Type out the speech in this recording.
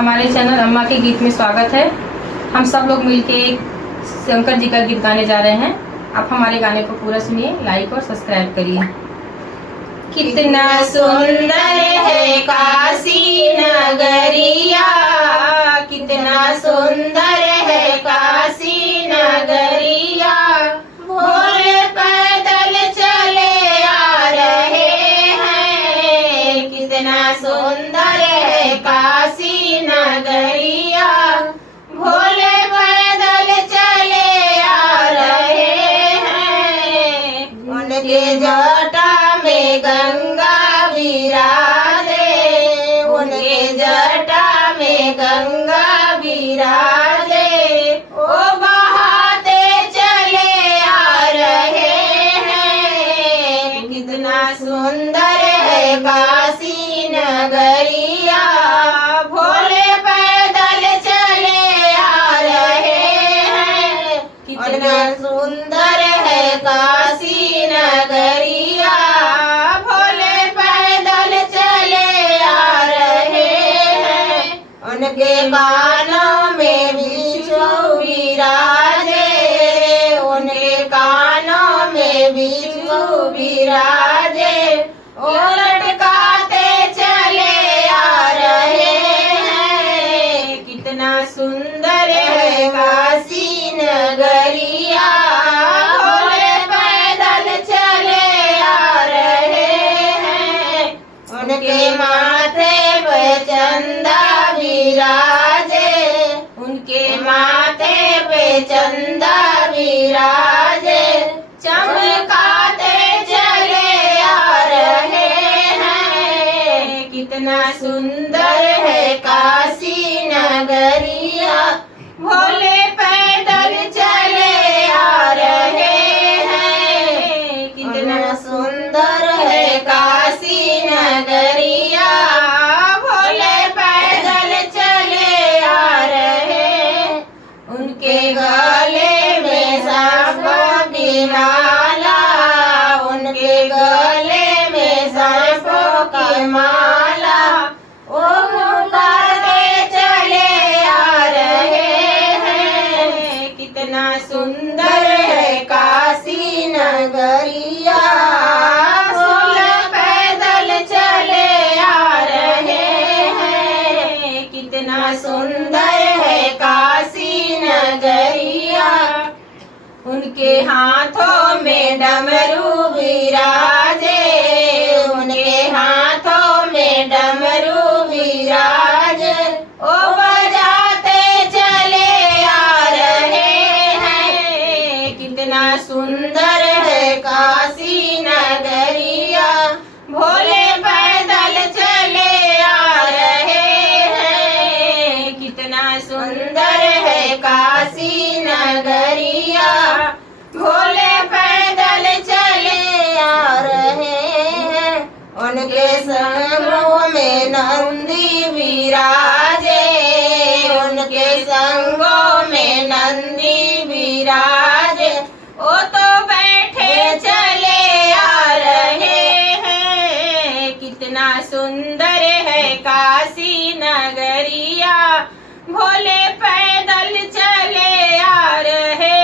हमारे चैनल अम्मा के गीत में स्वागत है। हम सब लोग मिलके एक शंकर जी का गीत गाने जा रहे हैं। आप हमारे गाने को पूरा सुनिए, लाइक और सब्सक्राइब करिए। कितना सुंदर है काशी नगरिया, कितना सुंदर है काशी नगरिया। भोले पैदल चले आ रहे हैं, कितना सुंदर है काशी नगरिया। भोले पैदल चले आ रहे हैं, उनके जटा में गंगा विराजे, उनके जटा में गंगा विराजे। ओ बहाते चले आ रहे हैं, कितना सुंदर है काशी नगरिया। भोले पैदल चले आ रहे हैं, कितना सुंदर है काशी नगरिया। भोले पैदल चले आ रहे हैं, उनके कानों में बिच्छू विराजे, उनके कानों में बिच्छू विराजे। ओ लटकाते चले आ रहे हैं, कितना सुंदर है काशी नगरिया। भोले पैदल चले आ रहे हैं, उनके माथे पे चंदा विराजे, उनके माथे पे चंदा विराजे। चमकाते चले आ रहे हैं, कितना सुंदर है काशी नगरिया। भोले पैदल चले आ रहे हैं, कितना सुंदर है काशी नगरिया। भोले पैदल चले आ रहे हैं, उनके गले में सांपों की माला, उनके गले में सांपों की माला। ओ पुकारते चले आ रहे हैं, कितना सुंदर है काशी नगरिया। भोले पैदल चले आ रहे हैं, कितना सुंदर है काशी नगरिया। उनके हाथों में डमरू विराजे, उनके हाथों में डमरू विराजे। ओ बजाते चले आ रहे हैं, कितना सुंदर है काशी नगरिया। भोले पैदल चले आ रहे हैं, कितना सुंदर है काशी नगरिया। भोले पैदल चले आ रहे हैं, उनके संगों में नंदी विराजे, उनके संगों में नंदी विराजे। ओ तो बैठे चले आ रहे हैं, कितना सुंदर है काशी नगरिया। भोले पैदल चले आ रहे